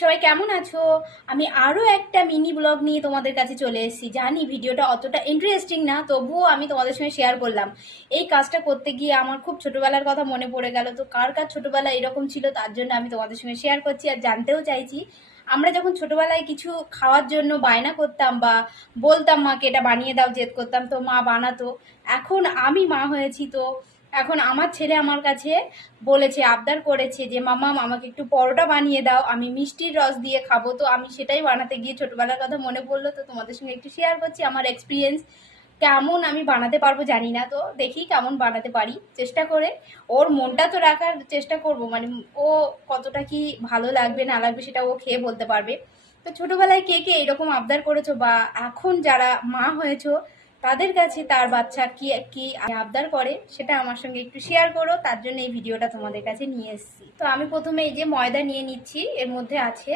সবাই কেমন আছো? আমি আরো একটা মিনি ব্লগ নিয়ে তোমাদের কাছে চলে এসেছি। জানি ভিডিওটা অতটা ইন্টারেস্টিং না, তবুও আমি তোমাদের সঙ্গে শেয়ার করলাম। এই কাজটা করতে গিয়ে আমার খুব ছোটবেলার কথা মনে পড়ে গেল। তো কার কার ছোটবেলা এরকম ছিল, তার জন্য আমি তোমাদের সঙ্গে শেয়ার করছি আর জানতেও চাইছি। আমরা যখন ছোটবেলায় কিছু খাওয়ার জন্য বায়না করতাম বা বলতাম মাকে এটা বানিয়ে দাও, জেদ করতাম, তো মা বানাতো। এখন আমি মা হয়েছি, তো এখন আমার ছেলে আমার কাছে বলেছে, আবদার করেছে যে মামা আমাকে একটু পরোটা বানিয়ে দাও, আমি মিষ্টির রস দিয়ে খাবো। তো আমি সেটাই বানাতে গিয়ে ছোটবেলার কথা মনে পড়লো, তো তোমাদের সঙ্গে একটু শেয়ার করছি আমার এক্সপিরিয়েন্স। কেমন আমি বানাতে পারবো জানি না, তো দেখি কেমন বানাতে পারি, চেষ্টা করে ওর মনটা তো রাখার চেষ্টা করব। মানে ও কতটা কি ভালো লাগবে না লাগবে সেটা ও খেয়ে বলতে পারবে। তো ছোটবেলায় কে কে এরকম আবদার করেছো, বা এখন যারা মা হয়েছো তাদের কাছে তার বাচ্চা কি কি আবদার করে সেটা আমার সঙ্গে একটু শেয়ার করো। তার জন্য এই ভিডিওটা তোমাদের কাছে নিয়ে এসেছি। তো আমি প্রথমে এই যে ময়দা নিয়ে নিচ্ছি, এর মধ্যে আছে,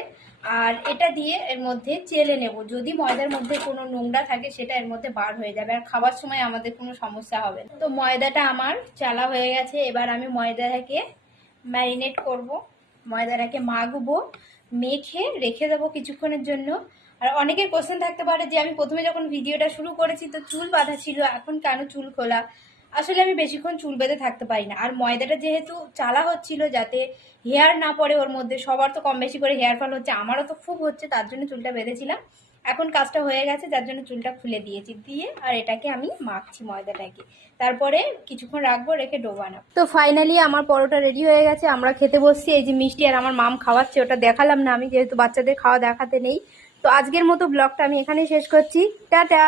আর এটা দিয়ে এর মধ্যে চেলে নেব। যদি ময়দার মধ্যে কোনো নোংরা থাকে সেটা এর মধ্যে বার হয়ে যাবে, আর খাবার সময় আমাদের কোনো সমস্যা হবে না। তো ময়দাটা আমার চালা হয়ে গেছে, এবার আমি ময়দাটাকে ম্যারিনেট করব, ময়দাটাকে মাখবো, মেখে রেখে দেবো কিছুক্ষণের জন্য। আর অনেকের কোশ্চেন থাকতে পারে যে আমি প্রথমে যখন ভিডিওটা শুরু করেছি তো চুল বাঁধা ছিল, এখন কেন চুল খোলা? আসলে আমি বেশিক্ষণ চুল বেঁধে থাকতে পারি না, আর ময়দাটা যেহেতু চালা হচ্ছিল যাতে হেয়ার না পড়ে ওর মধ্যে, সবার তো কম বেশি করে হেয়ার ফল হচ্ছে, আমারও তো খুব হচ্ছে, তার জন্য চুলটা বেঁধেছিলাম। এখন কাজটা হয়ে গেছে, যার জন্য চুলটা খুলে দিয়েছি, দিয়ে আর এটাকে আমি মাখছি ময়দাটাকে, তারপরে কিছুক্ষণ রাখবো, রেখে ডো বানাবো। তো ফাইনালি আমার পরোটা রেডি হয়ে গেছে, আমরা খেতে বসছি। এই যে মিষ্টি আর আমার মাম খাওয়াচ্ছে, ওটা দেখালাম না আমি, যেহেতু বাচ্চাদের খাওয়া দেখাতে নেই। তো আজকের মতো ব্লগটা আমি এখানেই শেষ করছি। টাটা।